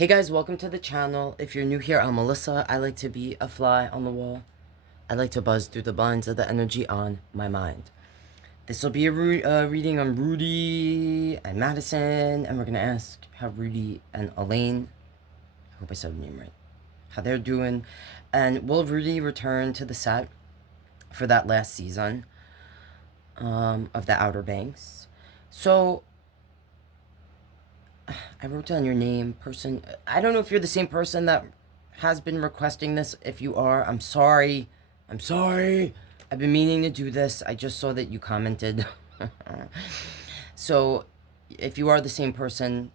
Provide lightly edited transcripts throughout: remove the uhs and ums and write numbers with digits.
Hey guys, welcome to the channel. If you're new here, I'm Melissa. I like to be a fly on the wall. I like to buzz through the blinds of the energy on my mind. This will be a reading on Rudy and Madison, and we're going to ask how Rudy and Elaine, I hope I said the name right, how they're doing, and will Rudy return to the set for that last season of the Outer Banks? So, I wrote down your name, person. I don't know if you're the same person that has been requesting this. If you are, I'm sorry. I'm sorry. I've been meaning to do this. I just saw that you commented. So, if you are the same person,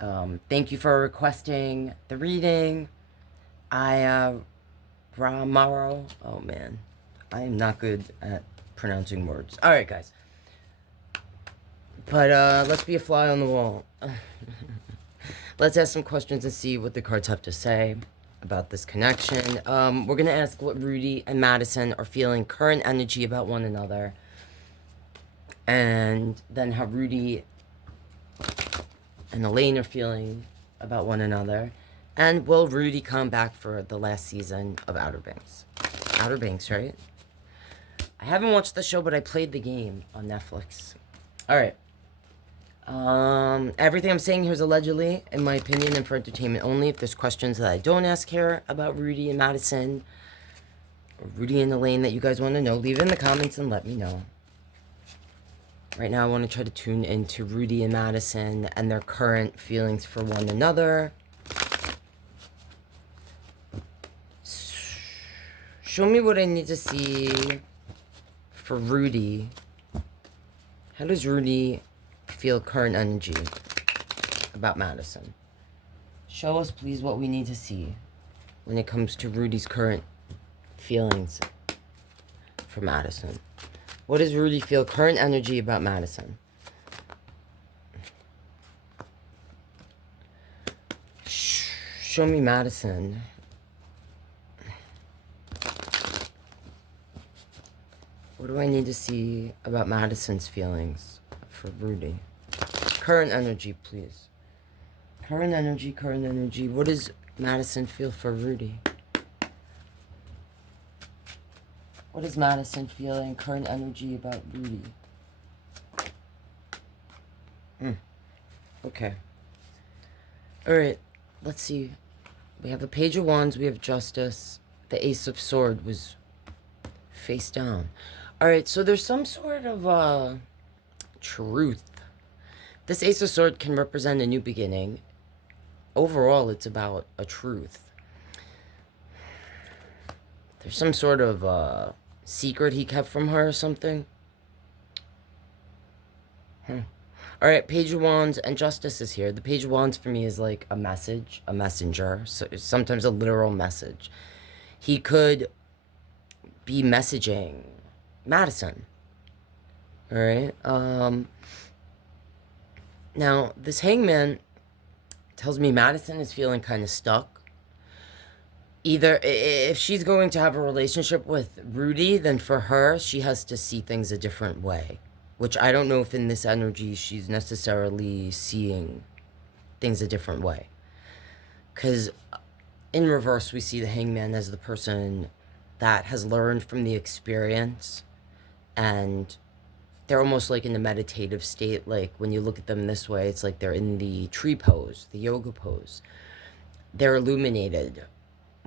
thank you for requesting the reading. Ramaro. Oh man, I am not good at pronouncing words. All right, guys. But let's be a fly on the wall. Let's ask some questions and see what the cards have to say about this connection. We're going to ask what Rudy and Madison are feeling, current energy about one another. And then how Rudy and Elaine are feeling about one another. And will Rudy come back for the last season of Outer Banks? Outer Banks, right? I haven't watched the show, but I played the game on Netflix. All right. Everything I'm saying here is allegedly, in my opinion, and for entertainment only. If there's questions that I don't ask here about Rudy and Madison, or Rudy and Elaine that you guys want to know, leave it in the comments and let me know. Right now, I want to try to tune into Rudy and Madison and their current feelings for one another. Show me what I need to see for Rudy. How does Rudy feel current energy about Madison? Show us, please, what we need to see when it comes to Rudy's current feelings for Madison. What does Rudy feel current energy about Madison? Show me Madison. What do I need to see about Madison's feelings for Rudy? Current energy, please. Current energy, current energy. What does Madison feel for Rudy? What is Madison feeling current energy about Rudy? Okay. Alright, let's see. We have the Page of Wands, we have Justice. The Ace of Swords was face down. Alright, so there's some sort of truth. This Ace of Swords can represent a new beginning. Overall, it's about a truth. There's some sort of secret he kept from her or something. Alright, Page of Wands and Justice is here. The Page of Wands for me is like a message, a messenger. So sometimes a literal message. He could be messaging Madison. Alright, now, this Hangman tells me Madison is feeling kind of stuck. Either, if she's going to have a relationship with Rudy, then for her, she has to see things a different way. Which I don't know if in this energy she's necessarily seeing things a different way. Because in reverse, we see the Hangman as the person that has learned from the experience, and they're almost like in the meditative state. Like when you look at them this way, it's like they're in the tree pose, the yoga pose. They're illuminated.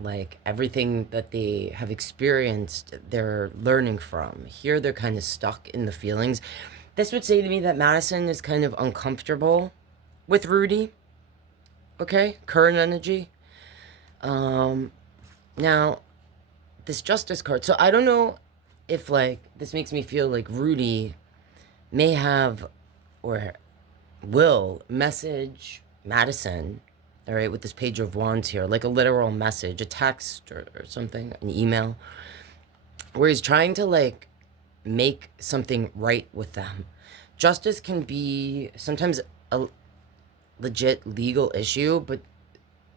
Like everything that they have experienced, they're learning from. Here, they're kind of stuck in the feelings. This would say to me that Madison is kind of uncomfortable with Rudy. Okay? Current energy. Now, this Justice card. So I don't know if, like, this makes me feel like Rudy may have or will message Madison, all right, with this Page of Wands here, like a literal message, a text or something, an email, where he's trying to, like, make something right with them. Justice can be sometimes a legit legal issue, but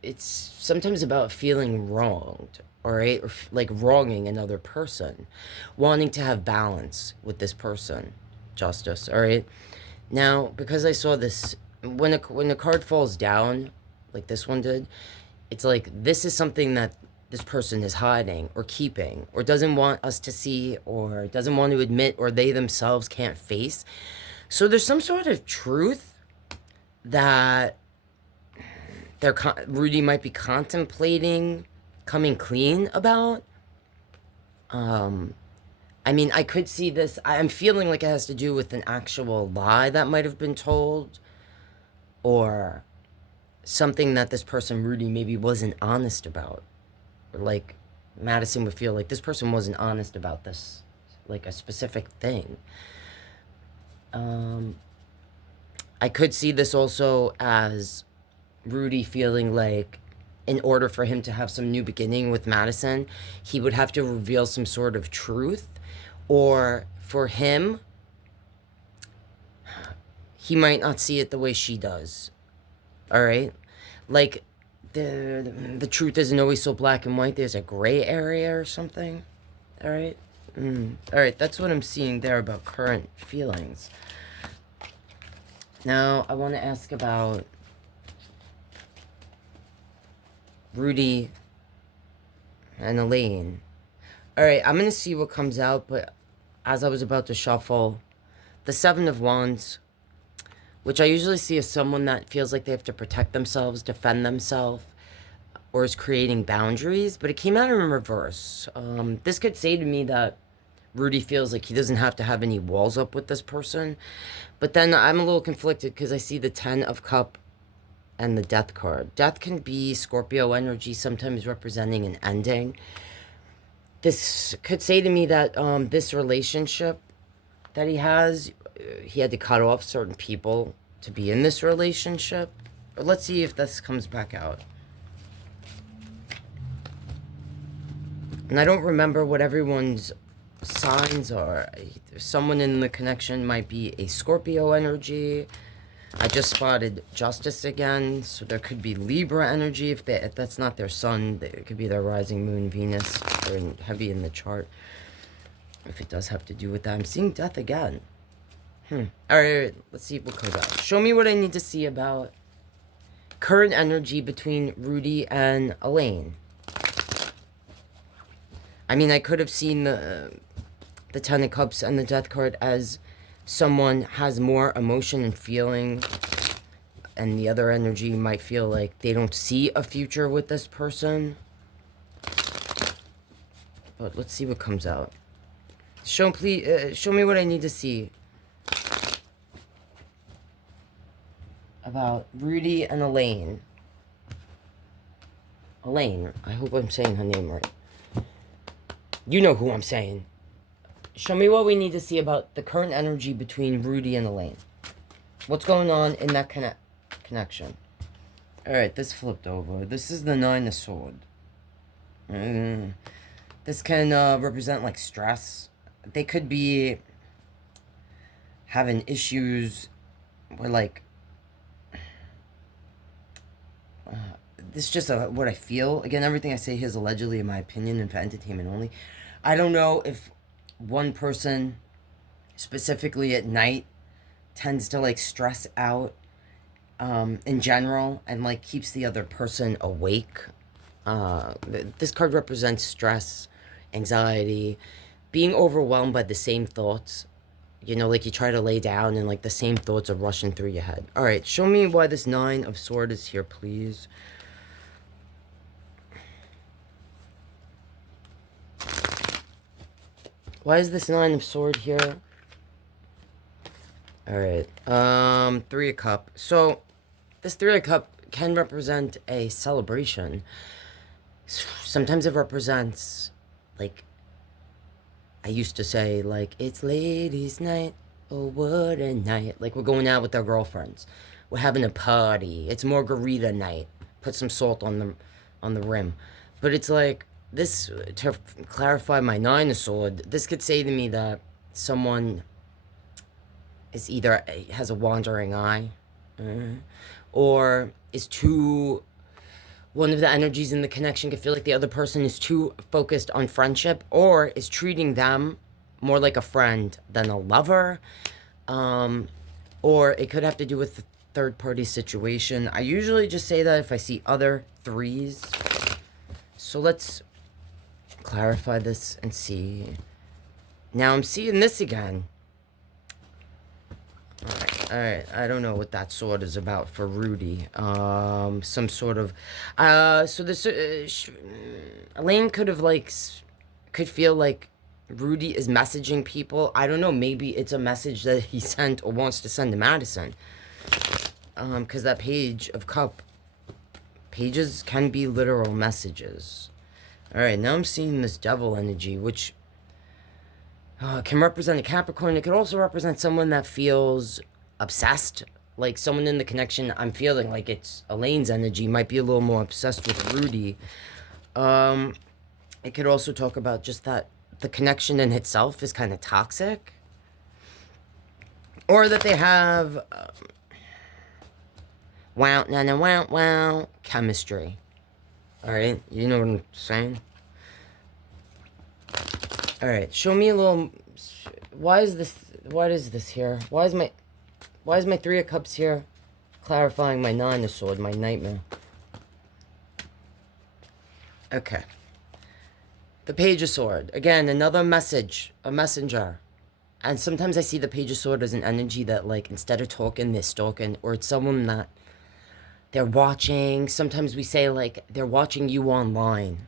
it's sometimes about feeling wronged, all right, or like wronging another person, wanting to have balance with this person. Justice, all right. Now, because I saw this, when a card falls down, like this one did, it's like this is something that this person is hiding or keeping or doesn't want us to see or doesn't want to admit or they themselves can't face. So there's some sort of truth that Rudy might be contemplating coming clean about. I mean, I could see this. I'm feeling like it has to do with an actual lie that might have been told, or something that this person, Rudy, maybe wasn't honest about. Or like Madison would feel like this person wasn't honest about this, like a specific thing. I could see this also as Rudy feeling like in order for him to have some new beginning with Madison, he would have to reveal some sort of truth. Or for him, he might not see it the way she does. All right? Like, the truth isn't always so black and white. There's a gray area or something. All right? All right, that's what I'm seeing there about current feelings. Now, I want to ask about Rudy and Elaine. All right, I'm going to see what comes out, but as I was about to shuffle, the Seven of Wands, which I usually see as someone that feels like they have to protect themselves, defend themselves, or is creating boundaries, but it came out in reverse. This could say to me that Rudy feels like he doesn't have to have any walls up with this person, but then I'm a little conflicted because I see the Ten of Cups and the Death card. Death can be Scorpio energy, sometimes representing an ending. This could say to me that this relationship that he has, he had to cut off certain people to be in this relationship. But let's see if this comes back out. And I don't remember what everyone's signs are. Someone in the connection might be a Scorpio energy. I just spotted Justice again, so there could be Libra energy. If that's not their sun, it could be their rising moon, Venus. They're heavy in the chart. If it does have to do with that. I'm seeing Death again. All right, let's see what comes out. Show me what I need to see about current energy between Rudy and Elaine. I mean, I could have seen the Ten of Cups and the Death card as someone has more emotion and feeling, and the other energy might feel like they don't see a future with this person. But let's see what comes out. Show me what I need to see about Rudy and Elaine. Elaine, I hope I'm saying her name right. You know who I'm saying. Show me what we need to see about the current energy between Rudy and Elaine. What's going on in that connection? Alright, this flipped over. This is the Nine of Swords. This can represent like stress. They could be having issues where like... this is just what I feel. Again, everything I say here is allegedly in my opinion and for entertainment only. I don't know if one person, specifically at night, tends to like stress out in general and like keeps the other person awake. This card represents stress, anxiety, being overwhelmed by the same thoughts. You know, like you try to lay down and like the same thoughts are rushing through your head. All right, show me why this Nine of Swords is here, please. Why is this Nine of Swords here? Alright. Three of Cups. So, this Three of Cups can represent a celebration. Sometimes it represents, like, I used to say, like, it's ladies' night. Oh, what a night. Like, we're going out with our girlfriends. We're having a party. It's margarita night. Put some salt on the rim. But it's like, this, to clarify my Nine of Swords, this could say to me that someone is either has a wandering eye, or is too, one of the energies in the connection could feel like the other person is too focused on friendship, or is treating them more like a friend than a lover, or it could have to do with third-party situation. I usually just say that if I see other threes. So let's clarify this and see. Now I'm seeing this again. All right. I don't know what that sword is about for Rudy. Some sort of, so this, Elaine could have like, could feel like Rudy is messaging people. I don't know. Maybe it's a message that he sent or wants to send to Madison. Because that page of cup, pages can be literal messages. All right. Now I'm seeing this devil energy, which can represent a Capricorn. It could also represent someone that feels obsessed, like someone in the connection. I'm feeling like it's Elaine's energy, might be a little more obsessed with Rudy. It could also talk about just that the connection in itself is kind of toxic, or that they have chemistry. All right, you know what I'm saying? All right, show me a little. Why is this here? Why is my Three of Cups here? Clarifying my Nine of Swords, my nightmare. Okay. The Page of Sword. Again, another message, a messenger. And sometimes I see the Page of Sword as an energy that, like, instead of talking, they're stalking, or it's someone that they're watching. Sometimes we say, like, they're watching you online.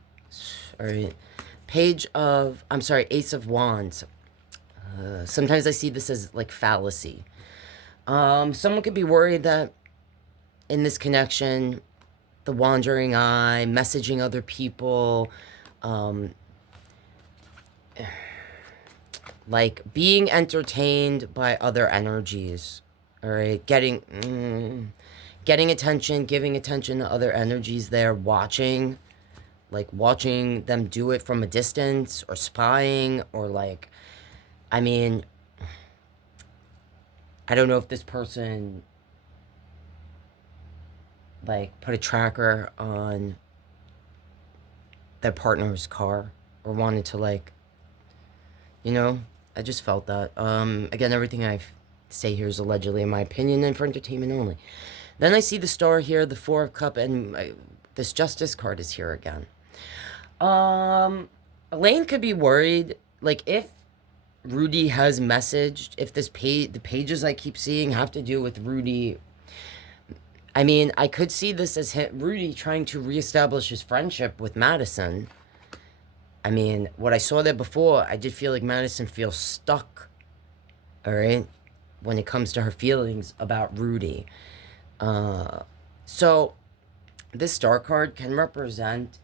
All right. Ace of Wands. Sometimes I see this as, like, fallacy. Someone could be worried that in this connection, the wandering eye, messaging other people, like being entertained by other energies, all right? Getting attention, giving attention to other energies there, watching them do it from a distance, or spying, or like, I mean, I don't know if this person like put a tracker on their partner's car, or wanted to, like, you know, I just felt that. Again, everything I say here is allegedly in my opinion and for entertainment only. Then I see the Star here, the Four of Cups, and this Justice card is here again. Elaine could be worried, like, if Rudy has messaged, if the pages I keep seeing have to do with Rudy. I mean, I could see this as Rudy trying to reestablish his friendship with Madison. I mean, what I saw there before, I did feel like Madison feels stuck, all right, when it comes to her feelings about Rudy. So this Star card can represent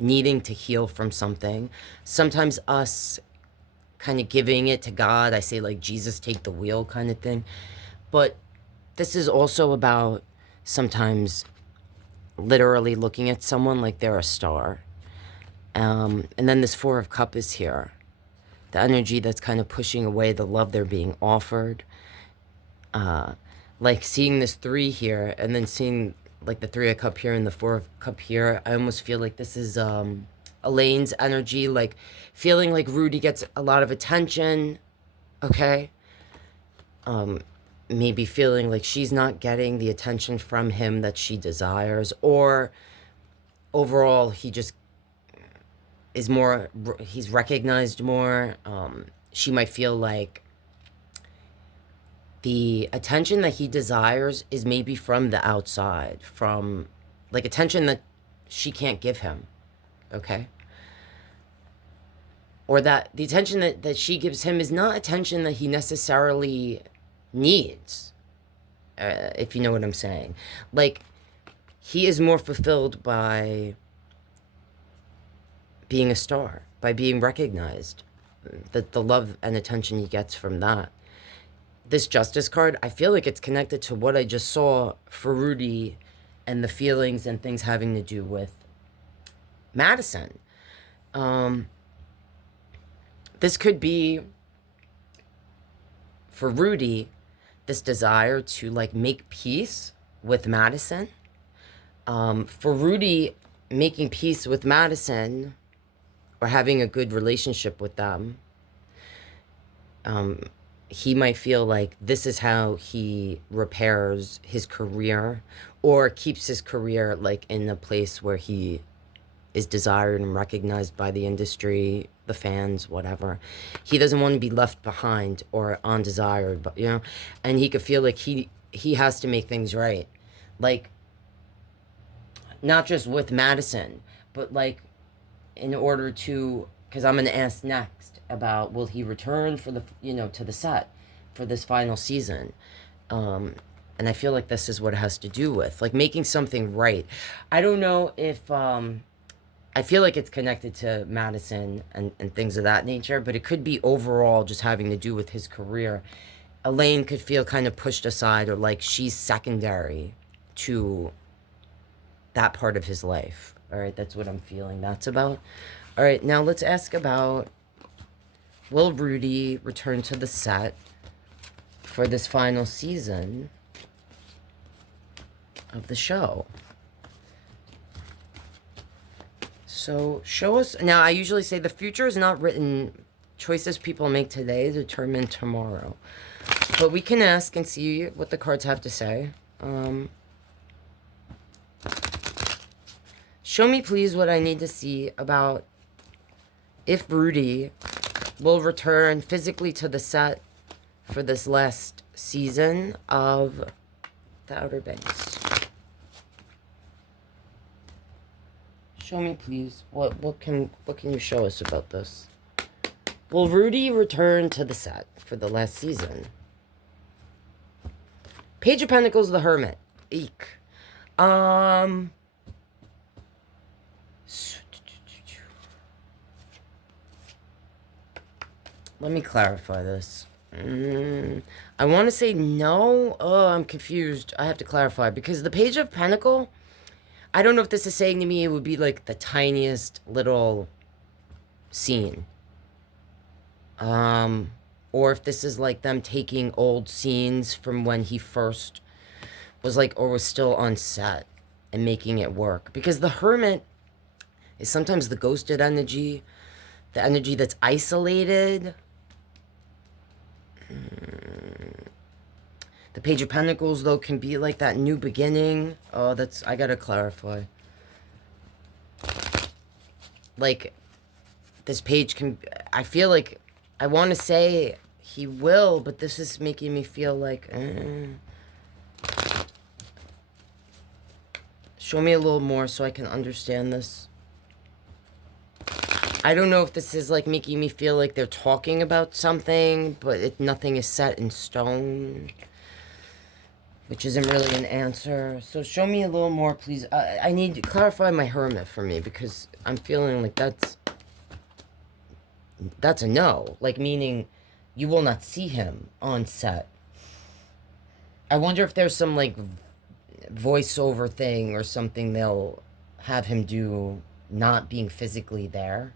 needing to heal from something. Sometimes us kind of giving it to God. I say, like, Jesus, take the wheel kind of thing. But this is also about sometimes literally looking at someone like they're a star. And then this Four of Cups is here. The energy that's kind of pushing away the love they're being offered. Like seeing this 3 here, and then seeing like the 3 of Cups here and the 4 of Cups here. I almost feel like this is Elaine's energy, like feeling like Rudy gets a lot of attention, okay? Maybe feeling like she's not getting the attention from him that she desires, or overall he just is more, he's recognized more. She might feel like the attention that he desires is maybe from the outside, from like attention that she can't give him, okay? Or that the attention that she gives him is not attention that he necessarily needs, if you know what I'm saying. Like, he is more fulfilled by being a star, by being recognized, the love and attention he gets from that. This Justice card, I feel like it's connected to what I just saw for Rudy and the feelings and things having to do with Madison. This could be, for Rudy, this desire to, like, make peace with Madison. For Rudy, making peace with Madison, or having a good relationship with them, he might feel like this is how he repairs his career or keeps his career like in a place where he is desired and recognized by the industry, the fans, whatever. He doesn't want to be left behind or undesired, but and he could feel like he has to make things right. Like, not just with Madison, but like in order to, because I'm going to ask next about will he return for the, to the set for this final season. And I feel like this is what it has to do with, like, making something right. I don't know if, I feel like it's connected to Madison and things of that nature, but it could be overall just having to do with his career. Elaine could feel kind of pushed aside, or like she's secondary to that part of his life. All right, that's what I'm feeling that's about. All right, now let's ask about, will Rudy return to the set for this final season of the show? So show us. Now, I usually say the future is not written. Choices people make today determine tomorrow. But we can ask and see what the cards have to say. Show me, please, what I need to see about if Rudy will return physically to the set for this last season of The Outer Banks. Show me, please. What can you show us about this? Will Rudy return to the set for the last season? Page of Pentacles, the Hermit. Eek. Let me clarify this. I want to say no. Oh, I'm confused. I have to clarify because the Page of Pentacle, I don't know if this is saying to me it would be like the tiniest little scene. Or if this is like them taking old scenes from when he first was like, or was still on set and making it work. Because the Hermit is sometimes the ghosted energy, the energy that's isolated. The Page of Pentacles, though, can be like that new beginning. Oh, I gotta clarify. Like, this page can, I feel like, I want to say he will, but this is making me feel like, Show me a little more so I can understand this. I don't know if this is like making me feel like they're talking about something, but nothing is set in stone, which isn't really an answer. So show me a little more, please. I need to clarify my Hermit for me because I'm feeling like that's a no. Like, meaning you will not see him on set. I wonder if there's some like voiceover thing or something they'll have him do not being physically there.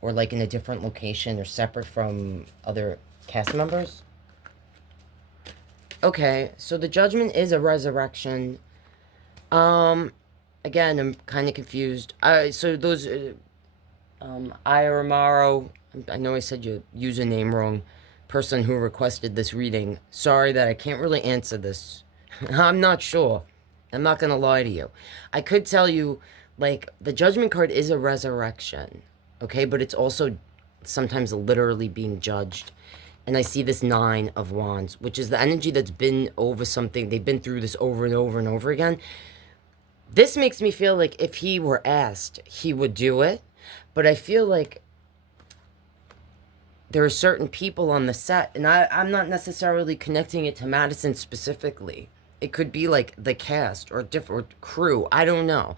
Or like in a different location or separate from other cast members. Okay, so the Judgment is a resurrection. Again, I'm kind of confused. So those, Ioramaro, I know I said your username wrong, person who requested this reading. Sorry that I can't really answer this. I'm not sure. I'm not gonna lie to you. I could tell you, like, the Judgment card is a resurrection. Okay, but it's also sometimes literally being judged. And I see this 9 of Wands, which is the energy that's been over something. They've been through this over and over and over again. This makes me feel like if he were asked, he would do it. But I feel like there are certain people on the set, and I'm not necessarily connecting it to Madison specifically. It could be like the cast or different crew. I don't know.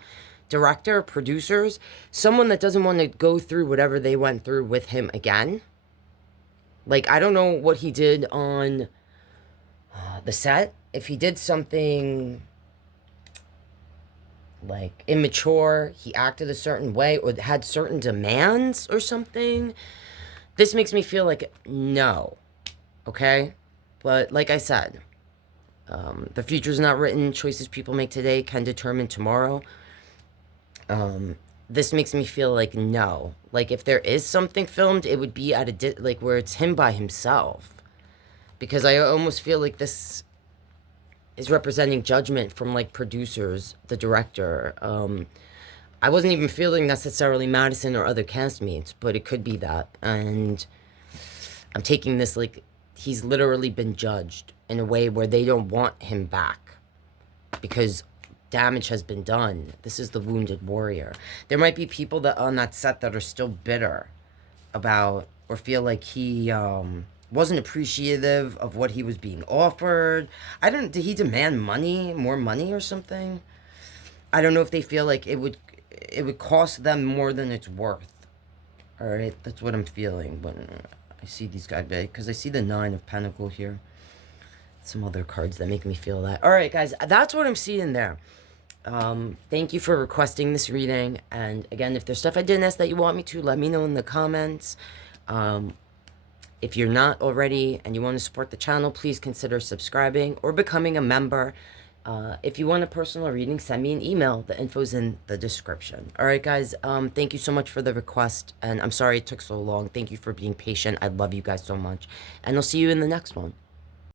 Director, producers, someone that doesn't want to go through whatever they went through with him again. Like, I don't know what he did on the set. If he did something like immature, he acted a certain way or had certain demands or something, this makes me feel like no. Okay? But like I said, the future's not written. Choices people make today can determine tomorrow. this makes me feel like no. Like if there is something filmed, it would be at a like where it's him by himself. Because I almost feel like this is representing judgment from like producers, the director. I wasn't even feeling necessarily Madison or other castmates, but it could be that. And I'm taking this like he's literally been judged in a way where they don't want him back because damage has been done. This is the wounded warrior. There might be people that on that set that are still bitter about or feel like he wasn't appreciative of what he was being offered. I don't. Did he demand money, more money, or something? I don't know if they feel like it would cost them more than it's worth. All right, that's what I'm feeling when I see these guys, because I see the 9 of Pankow here. Some other cards that make me feel that. All right, guys, that's what I'm seeing there. Thank you for requesting this reading. And again, if there's stuff I didn't ask that you want me to, let me know in the comments. If you're not already and you want to support the channel, please consider subscribing or becoming a member. If you want a personal reading, send me an email. The info's in the description. All right, guys. Thank you so much for the request. And I'm sorry it took so long. Thank you for being patient. I love you guys so much. And I'll see you in the next one.